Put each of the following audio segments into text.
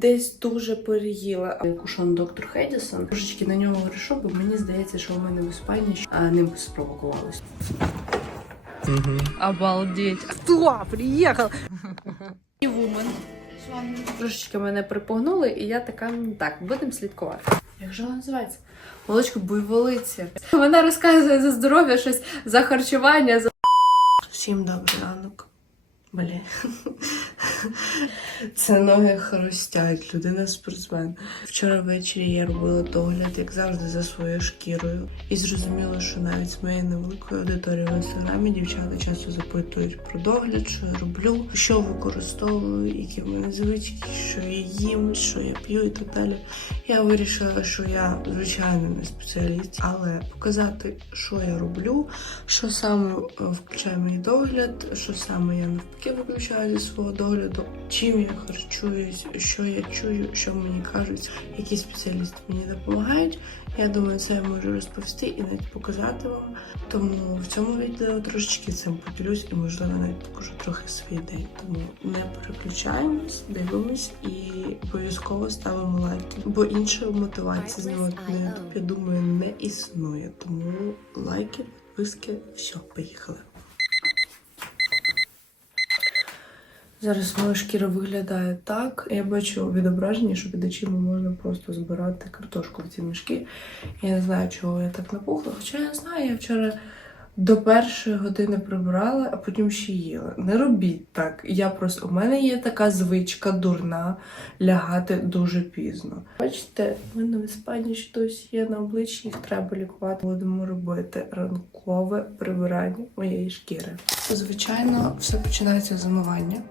Десь дуже переїла кушон доктор Хедісон. Трошечки на ньому грешу, бо мені здається, що у мене в Іспанії а, ним спровокувалось. Обалдеть. Кто приехал? І вумен. Трошечки мене припогнули, і я така, так, будемо слідкувати. Як же вона називається? Молочко буйволиці. Вона розказує за здоров'я, щось за харчування. За... Всім добрий ранок. Бля. Це ноги хрустять, людина спортсмен. Вчора ввечері я робила догляд, як завжди, за своєю шкірою. І зрозуміла, що навіть з моєю невеликою аудиторією в інстаграмі дівчата часто запитують про догляд, що я роблю, що використовую, які в мене звички, що я їм, що я п'ю і так далі. Я вирішила, що я звичайно не спеціаліст, але показати, що я роблю, що саме е, включає мій догляд, що саме я навпаки виключаю зі свого догляду, чим я харчуюсь, що я чую, що мені кажуть, які спеціалісти мені допомагають. Я думаю, це я можу розповісти і навіть показати вам. Тому в цьому відео трошечки цим поділюсь і, можливо, навіть покажу трохи свій день. Тому не переключаємось, дивимось і обов'язково ставимо лайки. Бо іншої мотивації знімати на YouTube, я думаю, не існує. Тому лайки, підписки, все, поїхали. Зараз моя шкіра виглядає так. Я бачу відображення, що під очима можна просто збирати картошку в ці мішки. Я не знаю, чого я так напухла. Хоча я знаю, я вчора до першої години прибирала, а потім ще їла. Не робіть так. Я просто у мене є така звичка дурна лягати дуже пізно. Бачите, в мене в Іспанії щось є на обличчі, їх треба лікувати. Будемо робити ранкове прибирання моєї шкіри. Звичайно, все починається з замивання.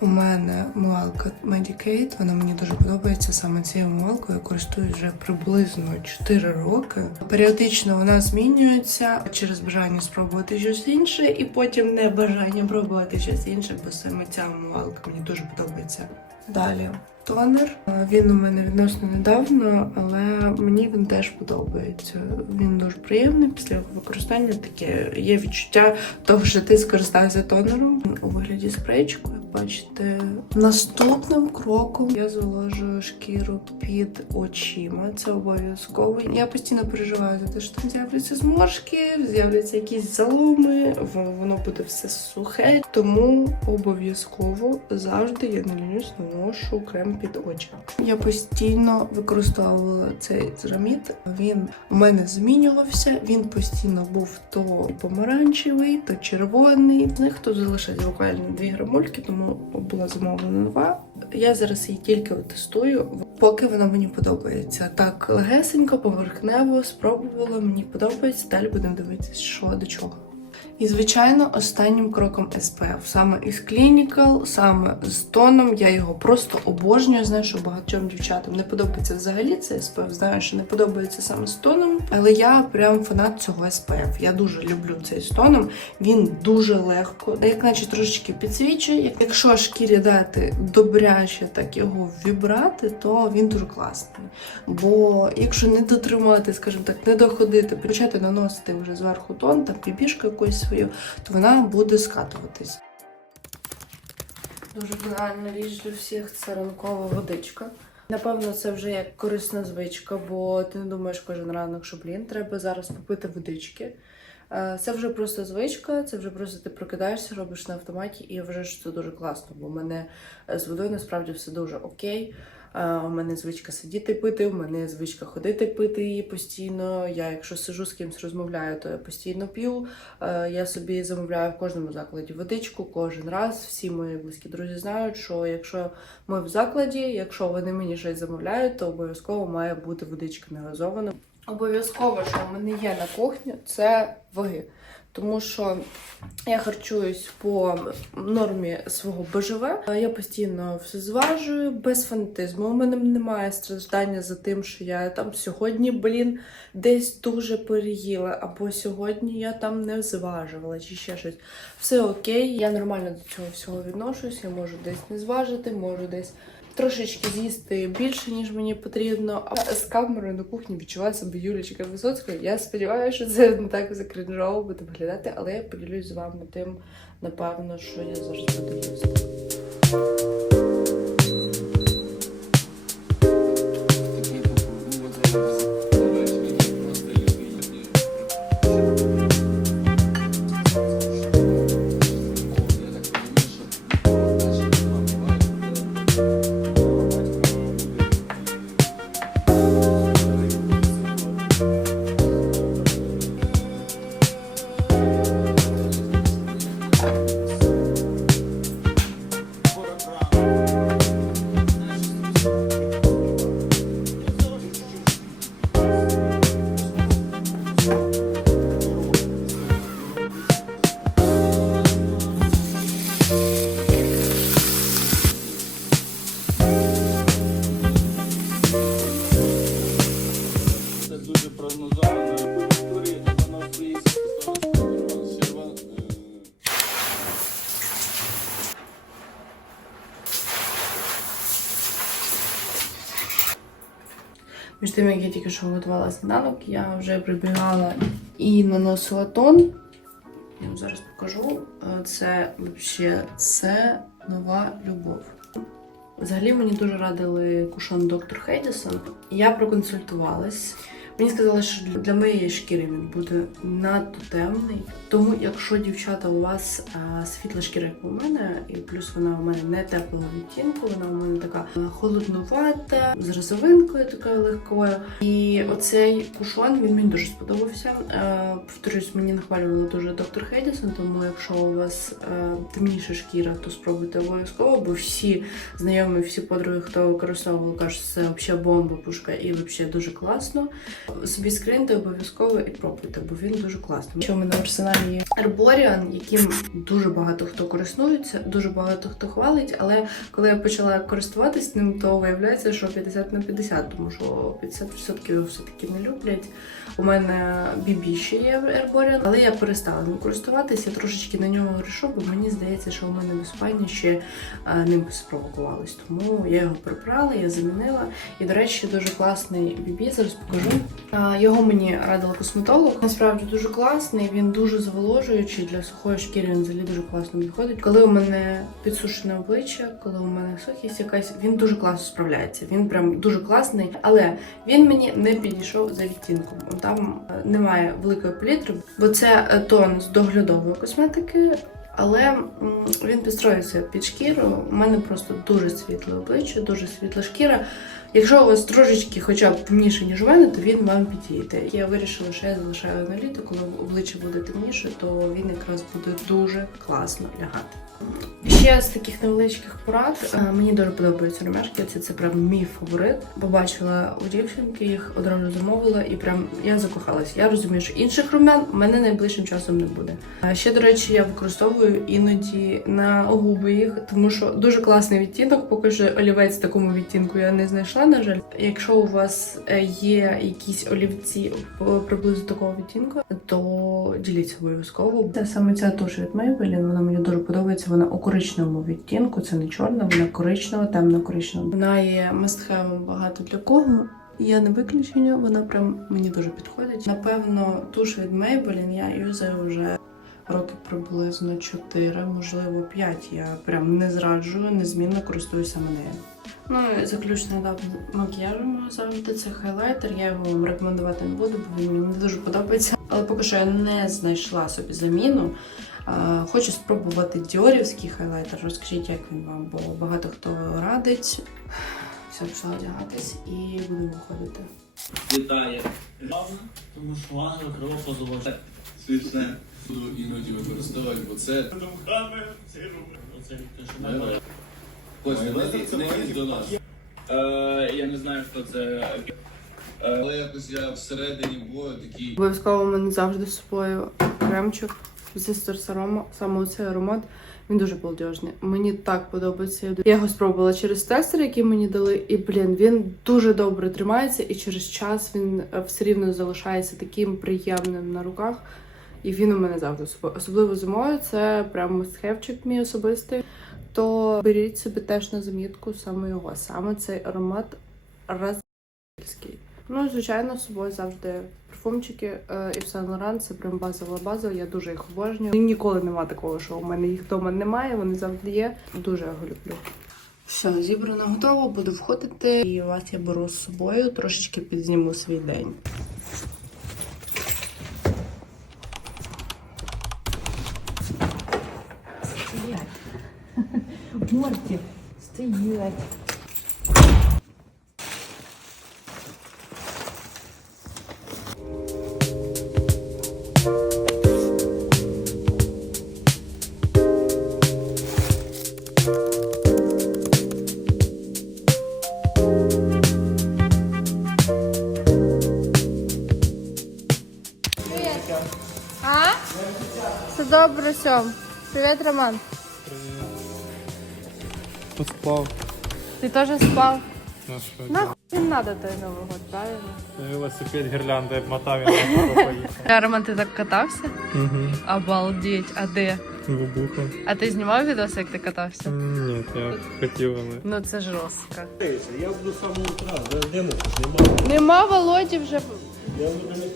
У мене муалка Medicaid, вона мені дуже подобається. Саме цією муалкою я користуюсь вже приблизно 4 роки. Періодично вона змінюється через бажання спробувати щось інше, і потім не бажання пробувати щось інше, бо саме ця муалка мені дуже подобається. Далі тонер. Він у мене відносно недавно, але мені він теж подобається. Він дуже приємний після його використання. Таке є відчуття того, що ти скористався тонером у вигляді спрейчку. Бачите, наступним кроком я зволожую шкіру під очима. Це обов'язково. Я постійно переживаю за те, що там з'являться зморшки, з'являться якісь заломи, воно буде все сухе. Тому обов'язково завжди я не лінюсь наношу крем під очі. Я постійно використовувала цей церамід. Він у мене змінювався. Він постійно був то помаранчевий, то червоний. З них тут залишилось буквально дві грамульки, тому була замовлена нова. Я зараз її тільки тестую, поки вона мені подобається. Так легесенько, поверхнево спробувала. Мені подобається. Далі будемо дивитися, що до чого. І, звичайно, останнім кроком SPF. Саме із Clinical, саме з тоном. Я його просто обожнюю. Знаю, що багатьом дівчатам не подобається взагалі цей SPF. Знаю, що не подобається саме з тоном. Але я прям фанат цього SPF. Я дуже люблю цей з тоном. Він дуже легко, як наче трошечки підсвічує. Якщо шкірі дати добряче так його вібрати, то він дуже класний. Бо якщо не дотримати, скажімо так, не доходити, почати наносити вже зверху тон, там піпішку якусь свою, то вона буде скатуватись. Дуже банальна річ для всіх це ранкова водичка. Напевно, це вже як корисна звичка, бо ти не думаєш кожен ранок, що блін, треба зараз попити водички. Е, Це вже просто звичка, це вже просто ти прокидаєшся, робиш на автоматі, і я вважаю, що це дуже класно, бо в мене е, з водою насправді все дуже окей. Е, У мене звичка сидіти пити, у мене звичка ходити пити її постійно. Я, якщо сижу з кимось розмовляю, то я постійно п'ю. Е, Я собі замовляю в кожному закладі водичку кожен раз. Всі мої близькі друзі знають, що якщо ми в закладі, якщо вони мені щось замовляють, то обов'язково має бути водичка не газована. Обов'язково, що в мене є на кухні, це ваги. Тому що я харчуюсь по нормі свого БЖВ. Я постійно все зважую без фанатизму. У мене немає страждання за тим, що я там сьогодні, блін, десь дуже переїла, або сьогодні я там не зважувала, чи ще щось. Все окей, я нормально до цього всього відношусь. Я можу десь не зважити, можу десь трошечки з'їсти більше, ніж мені потрібно. А з камерою на кухні відчуваю себе Юлічка Висоцька. Я сподіваюся, що це не так закринжово буде виглядати, але я поділюсь з вами тим, напевно, що я завжди буду Між тим, як я тільки що готувала сніданок, я вже прибігала і наносила тон. Я вам зараз покажу. Е, Це взагалі це нова любов. Взагалі мені дуже радили кушон доктор Хейдісон. Я проконсультувалась. Мені сказали, що для- моєї шкіри він буде надто темний. Тому, якщо дівчата у вас а, світла шкіра, як у мене, і плюс вона у мене не теплого відтінку, вона у мене така а, холоднувата, з розовинкою такою легкою. І оцей кушон він мені дуже сподобався. Е, повторюсь, мені нахвалювала дуже доктор Хейдісон, тому якщо у вас е, темніша шкіра, то спробуйте обов'язково, бо всі знайомі, всі подруги, хто використовував, кажуть, що це взагалі бомба, пушка і взагалі дуже класно. Собі скриньте обов'язково і пробуйте, бо він дуже класний. Що в мене арсеналі є Herborian, яким дуже багато хто користується, дуже багато хто хвалить, але коли я почала користуватись ним, то виявляється, що 50 на 50, тому що 50% його все-таки не люблять. У мене BB ще є Herborian, але я перестала ним користуватися, трошечки на нього грішу, бо мені здається, що у мене виспання ще е, ним спровокувалось. Тому я його прибрала, я замінила. І, до речі, дуже класний BB, зараз покажу. Його мені радила косметолог. Насправді дуже класний, він дуже зволожуючий для сухої шкіри. Він взагалі дуже класно підходить. Коли у мене підсушене обличчя, коли у мене сухість якась, він дуже класно справляється. Він прям дуже класний, але він мені не підійшов за відтінком. Там е, немає великої палітри, бо це е, тон з доглядової косметики. Але він підстроюється під шкіру. У мене просто дуже світле обличчя, дуже світла шкіра. Якщо у вас трошечки хоча б темніше, ніж у мене, то він вам підійде. Я вирішила, що я залишаю на літо, коли обличчя буде темніше, то він якраз буде дуже класно лягати. Ще з таких невеличких порад е, мені дуже подобаються румяшки. Це, це прям мій фаворит. Побачила у дівчинки їх, одразу замовила, і прям я закохалась. Я розумію, що інших румян в мене найближчим часом не буде. Ще, до речі, я використовую іноді на губи їх, тому що дуже класний відтінок. Поки що олівець такому відтінку я не знайшла. На жаль, якщо у вас е, є якісь олівці приблизно такого відтінку, то діліться обов'язково. Це саме ця туш від Maybelline, вона мені дуже подобається. Вона у коричневому відтінку. Це не чорна, вона коричнева, темно коричнева. Вона є мастхевом багато для кого. Я не виключення, вона прям мені дуже підходить. Напевно, туш від Maybelline я юзаю вже роки приблизно 4, можливо 5. Я прям не зраджую, незмінно користуюся нею. Ну і заключний етап макіяжу мого завжди це хайлайтер. Я його вам рекомендувати не буду, бо він мені не дуже подобається. Але поки що я не знайшла собі заміну. Хочу спробувати діорівський хайлайтер. Розкажіть, як він вам, бо багато хто радить. Все, пішла одягатись і будемо виходити. Равно, тому що ангел крило позолоте. Буду іноді використовувати, бо це Оце те, Ось не летить до нас. Е, Я не знаю, хто це. Але якось я всередині бою такий. Обов'язково мене завжди з собою кремчик Sisters Aroma, саме цей аромат. Він дуже балдежний. Мені так подобається. Я його спробувала через тестер, який мені дали, і блін, він дуже добре тримається, і через час він е, все рівно залишається таким приємним на руках. І він у мене завжди. Особливо зимою, це прям мастхевчик мій особистий. То беріть собі теж на замітку саме його, саме цей аромат разкільський. Ну, звичайно, з собою завжди парфумчики е, і Saint Laurent це прям базова база. Я дуже їх обожнюю. І ніколи нема такого, що у мене їх вдома немає. Вони завжди є. Дуже його люблю. Все, зібрано готово, буду входити. І вас я беру з собою, трошечки підзніму свій день. Морти, стоять. А? Добре, Сьом. Привіт, Роман. Поспав. Ти теж спав? Ну що, Нахуй він надо той Новий год, правильно? велосипед гірлянди обмотав, я на поїхав. Роман, ти так катався? Угу. Обалдеть, а де? Вибуху. А ти знімав відос, як ти катався? Ні, я хотів, але... Ну це жорстко. Я буду з самого утра, де- тут. Нема Володі вже. Я не.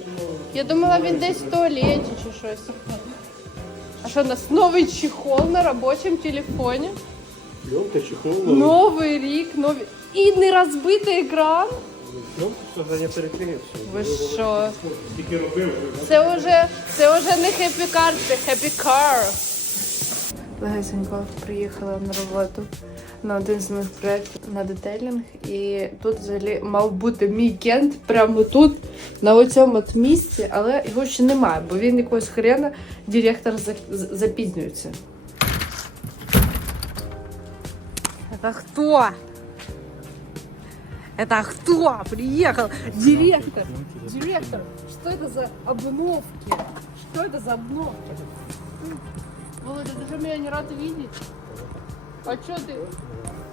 Я думала, він десь в туалеті чи щось. Що, у нас новий чехол на рабочем телефоні? Ёлка, чехол. Новий рік, новий. И не разбитый. Ну, все. Ви що? Робив. Це вже, це вже не хеппі-кар, це хеппі-кар. Легесенько приїхала на роботу на один з моїх проєктів на детейлінг. І тут взагалі мав бути мій кент прямо тут, на оцьому от місці, але його ще немає, бо він якогось хрена директор за- з- запізнюється. Это кто? Это кто приехал? Директор! Директор, что это за обновки? Что это за обновки? Володя, ты же меня не рад видеть? А чё ты?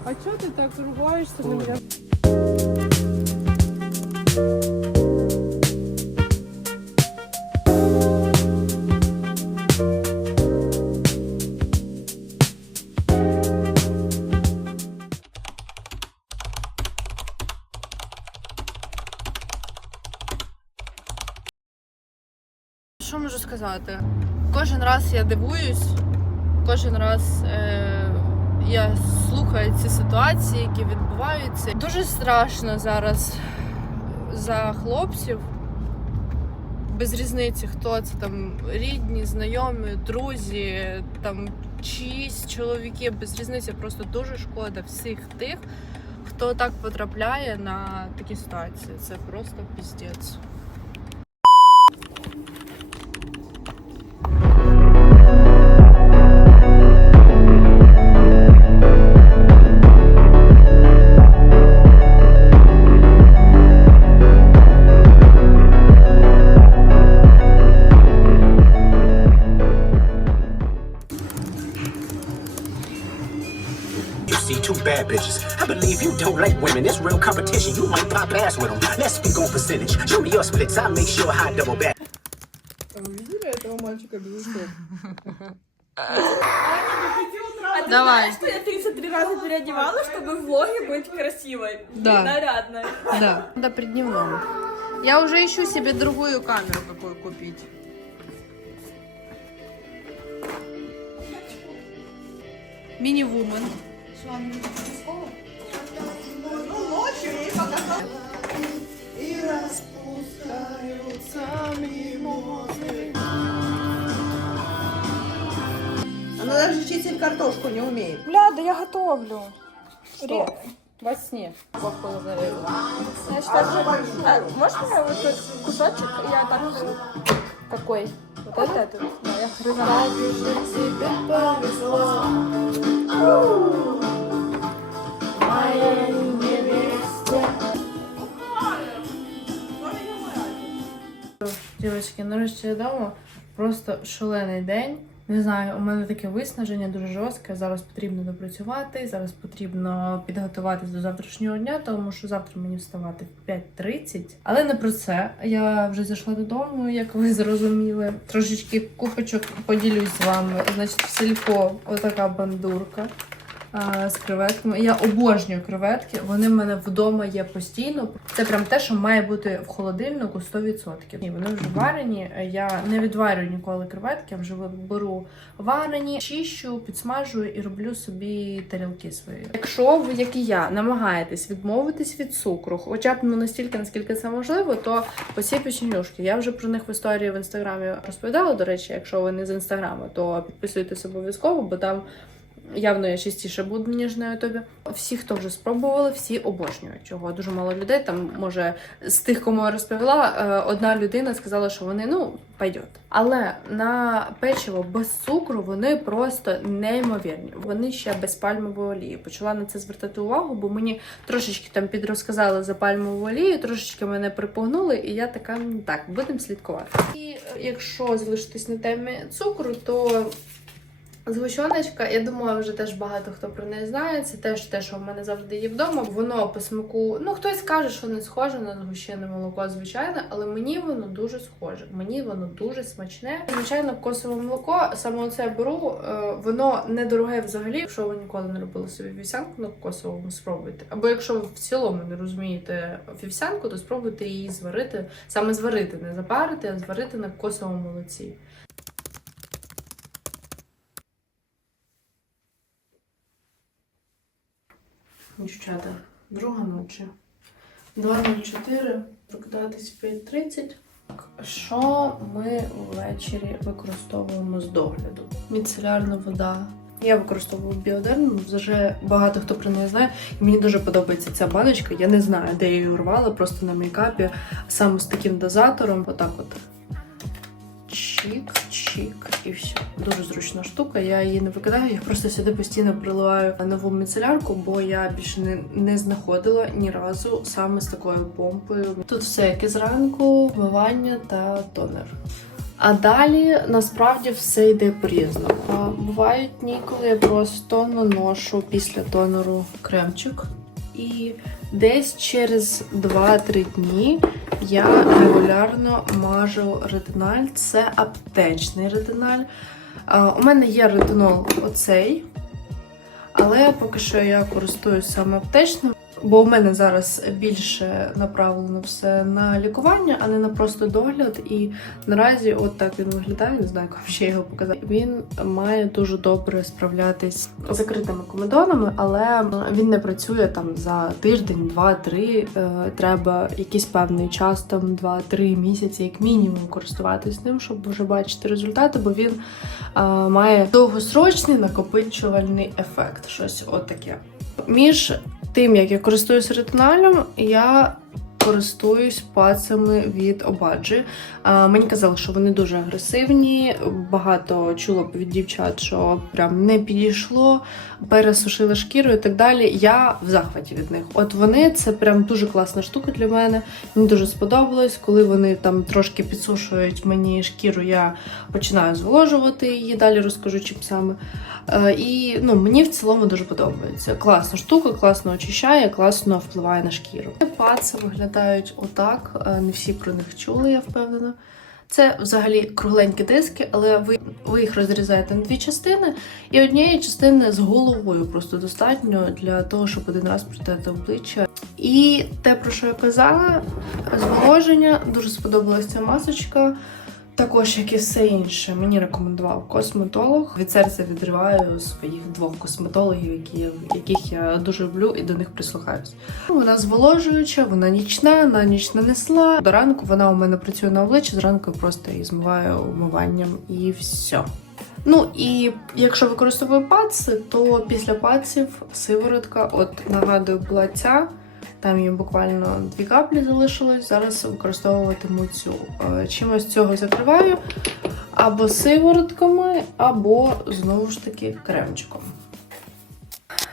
А чё ты так ругаешься на меня? Що можу сказати? Кожен раз я дивуюсь, кожен раз е, я слухаю ці ситуації, які відбуваються. Дуже страшно зараз за хлопців. Без різниці, хто це там рідні, знайомі, друзі, там чиїсь чоловіки, без різниці. Просто дуже шкода всіх тих, хто так потрапляє на такі ситуації. Це просто піздець. Bitches. I believe you don't like women. It's real competition. You might pop ass with them. Let's speak on percentage. Show me your splits. I'll make sure I double back. Давай. что я 33 раза переодевалась, чтобы в влоге быть красивой. Да. Нарядной. Да. Да, при дневном. Я уже ищу себе другую камеру, какую купить. Мини-вумен. Она даже чистить картошку не умеет. Бля, да я готовлю. Что? Во сне. Походу, зарезала. Значит, так же... А, можешь мне вот этот кусочек? Я так... Какой? Вот этот? Да, я хрена. Дівчатки, я вдома. Просто шалений день. Не знаю, у мене таке виснаження дуже жорстке. Зараз потрібно допрацювати, зараз потрібно підготуватись до завтрашнього дня, тому що завтра мені вставати в 5.30. Але не про це. Я вже зайшла додому, як ви зрозуміли. Трошечки купочок поділюсь з вами. Значить, в сільпо отака бандурка. А, З креветками. Я обожнюю креветки. Вони в мене вдома є постійно. Це прям те, що має бути в холодильнику 100%. Ні, вони вже варені. Я не відварюю ніколи креветки, я вже беру варені, чищу, підсмажую і роблю собі тарілки свої. Якщо ви, як і я, намагаєтесь відмовитись від цукру, хоча б ну настільки, наскільки це можливо, то оці печенюшки. Я вже про них в історії в інстаграмі розповідала. До речі, якщо ви не з інстаграму, то підписуйтесь обов'язково, бо там. Явно я частіше буду, ніж на Ютубі. Всі, хто вже спробували, всі обожнюють чого. Дуже мало людей. Там, може, з тих, кому я розповіла, е, одна людина сказала, що вони ну пойдет. Але на печиво без цукру вони просто неймовірні. Вони ще без пальмової олії. Почала на це звертати увагу, бо мені трошечки там підрозказали за пальмову олію, трошечки мене припугнули, і я така так, будемо слідкувати. І е, якщо залишитись на темі цукру, то Згущеночка, я думаю, вже теж багато хто про неї знає. Це теж те, що в мене завжди є вдома. Воно по смаку, ну хтось каже, що не схоже на згущене молоко, звичайно, але мені воно дуже схоже. Мені воно дуже смачне. Звичайно, кокосове молоко, саме оце беру, е, воно недороге взагалі. Якщо ви ніколи не робили собі вівсянку на кокосовому, спробуйте. Або якщо ви в цілому не розумієте вівсянку, то спробуйте її зварити, саме зварити, не запарити, а зварити на кокосовому молоці. Дівчата, друга ночі. 2.04, прокидатись в 5.30. Що ми ввечері використовуємо з догляду? Міцелярна вода. Я використовую біодерм, вже багато хто про неї знає. І мені дуже подобається ця баночка. Я не знаю, де я її урвала, просто на мейкапі, саме з таким дозатором. Отак от. Чік, і все. Дуже зручна штука. Я її не викидаю. Я просто сюди постійно приливаю нову міцелярку, бо я більше не, не знаходила ні разу саме з такою помпою. Тут все як і зранку, вмивання та тонер. А далі насправді все йде по-різному. Бувають дні, коли я просто наношу після тонеру кремчик. І десь через 2-3 дні я регулярно мажу ретиналь. Це аптечний ретиналь. У мене є ретинол оцей, але поки що я користуюсь саме аптечним. Бо у мене зараз більше направлено все на лікування, а не на просто догляд. І наразі, от так він виглядає, не знаю, як ще його показати. Він має дуже добре справлятись з закритими комедонами, але він не працює там за тиждень, два-три. Е, Треба якийсь певний час, там два-три місяці, як мінімум, користуватись ним, щоб вже бачити результати, бо він е, має довгосрочний накопичувальний ефект. Щось отаке. Між тим, як я користуюсь ретиналем, я користуюсь пацами від Обаджі. Мені казали, що вони дуже агресивні. Багато чула від дівчат, що прям не підійшло, пересушили шкіру і так далі. Я в захваті від них. От вони це прям дуже класна штука для мене. Мені дуже сподобалось. Коли вони там трошки підсушують мені шкіру, я починаю зволожувати її. Далі розкажу. Е, І ну, мені в цілому дуже подобається. Класна штука, класно очищає, класно впливає на шкіру. Паці виглядають отак. Е, Не всі про них чули, я впевнена. Це взагалі кругленькі диски, але ви, ви їх розрізаєте на дві частини, і однієї частини з головою просто достатньо для того, щоб один раз протерти обличчя. І те, про що я казала, зволоження, дуже сподобалася ця масочка. Також, як і все інше, мені рекомендував косметолог. Від серця відриваю своїх двох косметологів, які, яких я дуже люблю і до них прислухаюсь. Вона зволожуюча, вона нічна, на ніч нанесла. До ранку вона у мене працює на обличчі, зранку просто її змиваю вмиванням і все. Ну і якщо використовую паци, то після паців сиворотка, от нагадую, була ця. Там їм буквально дві каплі залишилось. Зараз використовуватиму цю. Е, Чимось цього закриваю або сиворотками, або знову ж таки кремчиком.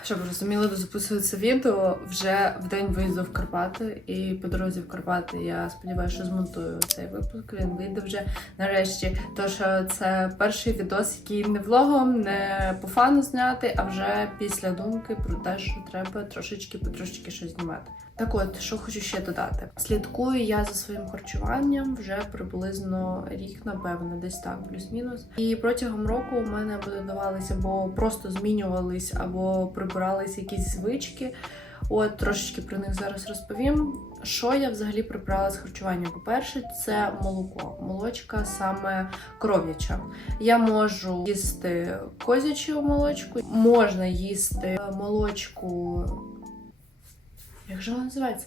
Щоб розуміли, записую це відео вже в день виїзду в Карпати. І по дорозі в Карпати я сподіваюся, що змонтую цей випуск. Він вийде вже нарешті. Тож це перший відос, який не влогом, не по фану зняти, а вже після думки про те, що треба трошечки потрошечки щось знімати. Так от, що хочу ще додати. Слідкую я за своїм харчуванням вже приблизно рік, напевно, десь так, плюс-мінус. І протягом року у мене додавалися, або просто змінювались, або прибирались якісь звички. От трошечки про них зараз розповім. Що я взагалі прибрала з харчування? По-перше, це молоко. Молочка саме коров'яча. Я можу їсти козячу молочку, можна їсти молочку. Як же вона називається?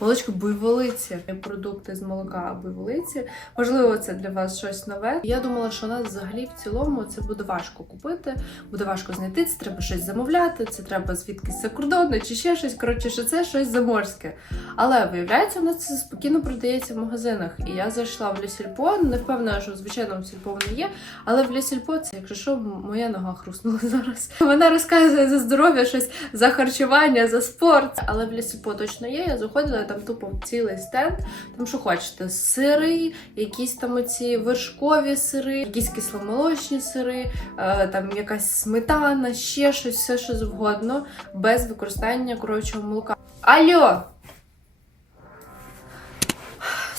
Молочко буйволиці, продукти з молока буйволиці. Можливо, це для вас щось нове. Я думала, що у нас взагалі в цілому це буде важко купити, буде важко знайти. Це треба щось замовляти, це треба звідкись за кордону чи ще щось. Коротше, що це щось заморське. Але виявляється, у нас це спокійно продається в магазинах. І я зайшла в Лісільпо. Не впевнена, що звичайно в сільпо воно є, але в Лісільпо це, якщо що, моя нога хрустнула зараз. Вона розказує за здоров'я, щось за харчування, за спорт. Але в Лісільпо точно є. Я заходила, там тупо цілий стенд, там що хочете, сири, якісь там оці вершкові сири, якісь кисломолочні сири, е, там якась сметана, ще щось, все що завгодно, без використання коров'ячого молока. Алло!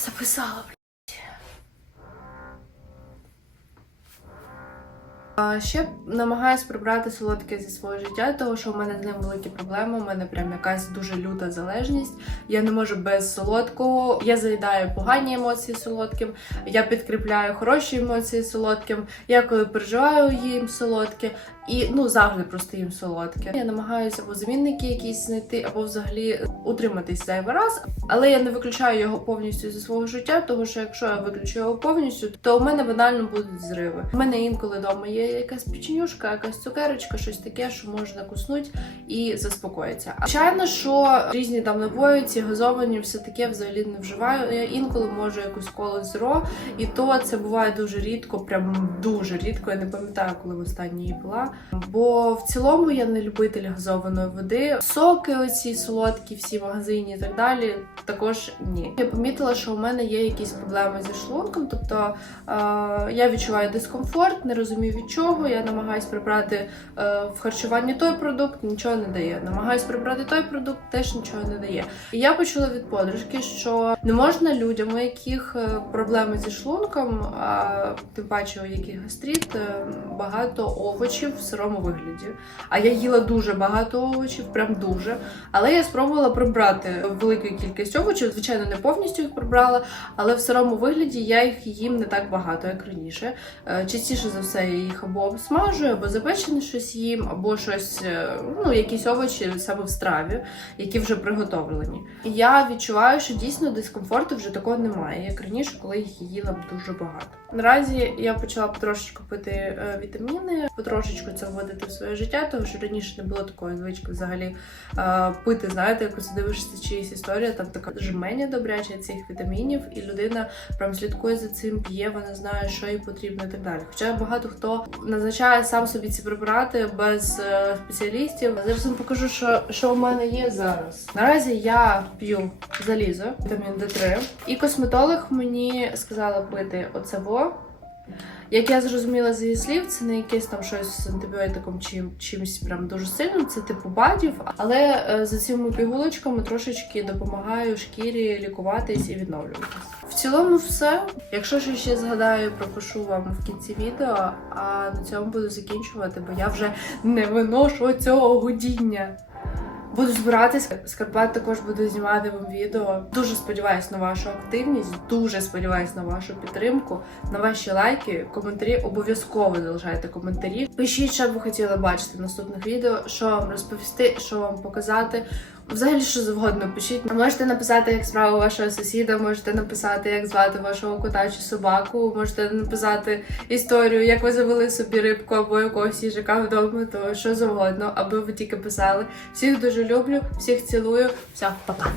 Записала. Ще намагаюсь прибрати солодке зі свого життя, тому що в мене з ним великі проблеми. У мене прям якась дуже люта залежність. Я не можу без солодкого. Я заїдаю погані емоції солодким. Я підкріпляю хороші емоції солодким. Я коли переживаю їм солодке, і ну завжди просто їм солодке. Я намагаюся або замінники якісь знайти, або взагалі утриматись зайвий раз. Але я не виключаю його повністю зі свого життя, тому що якщо я виключу його повністю, то у мене банально будуть зриви. У мене інколи вдома є якась печенюшка, якась цукерочка, щось таке, що можна куснути і заспокоїтися. Звичайно, що різні там напої, ці газовані, все таке взагалі не вживаю. Я інколи можу якусь коло зеро, і то це буває дуже рідко, прям дуже рідко. Я не пам'ятаю, коли востаннє її пила. Бо в цілому я не любитель газованої води. Соки, оці солодкі, всі магазині і так далі. Також ні. Я помітила, що у мене є якісь проблеми зі шлунком, тобто е, я відчуваю дискомфорт, не розумію від чого. Я намагаюсь прибрати е, в харчуванні той продукт, нічого не дає. Намагаюсь прибрати той продукт, теж нічого не дає. І я почула від подружки, що не можна людям, у яких е, проблеми зі шлунком, а тим паче у яких гастріт, е, багато овочів в сирому вигляді. А я їла дуже багато овочів, прям дуже. Але я спробувала прибрати велику кількість овочів. Звичайно, не повністю їх прибрала, але в сирому вигляді я їх їм не так багато, як раніше. Частіше за все я їх або обсмажую, або запечене щось їм, або щось, е, ну, якісь овочі саме в страві, які вже приготовлені. І я відчуваю, що дійсно дискомфорту вже такого немає, як раніше, коли їх їла дуже багато. Наразі я почала потрошечку пити е, вітаміни, потрошечку це вводити в своє життя, тому що раніше не було такої звички взагалі е, пити. Знаєте, якось дивишся чиїсь історія, там така жменя добряча цих вітамінів, і людина прям слідкує за цим, п'є, вона знає, що їй потрібно і так далі. Хоча багато хто назначає сам собі ці препарати без е, спеціалістів. Зараз вам покажу, що, що у мене є зараз. Наразі я п'ю залізо, вітамін Д3, і косметолог мені сказала пити оце во. Як я зрозуміла з її слів, це не якесь там щось з антибіотиком чи чимось прям дуже сильним, це типу бадів. Але е, за цими пігулочками трошечки допомагаю шкірі лікуватись і відновлюватись. В цілому, все. Якщо що ще згадаю, пропишу вам в кінці відео, а на цьому буду закінчувати, бо я вже не виношу цього гудіння. Буду збиратися. Скарпат також буду знімати вам відео. Дуже сподіваюсь на вашу активність, дуже сподіваюсь на вашу підтримку, на ваші лайки, коментарі. Обов'язково залишайте коментарі. Пишіть, що б ви хотіли бачити в наступних відео, що вам розповісти, що вам показати. Взагалі, що завгодно пишіть. Можете написати, як справа вашого сусіда, можете написати, як звати вашого кота чи собаку, можете написати історію, як ви завели собі рибку або якогось їжака вдома, то що завгодно, аби ви тільки писали. Всіх дуже люблю, всіх цілую. Все, па-па.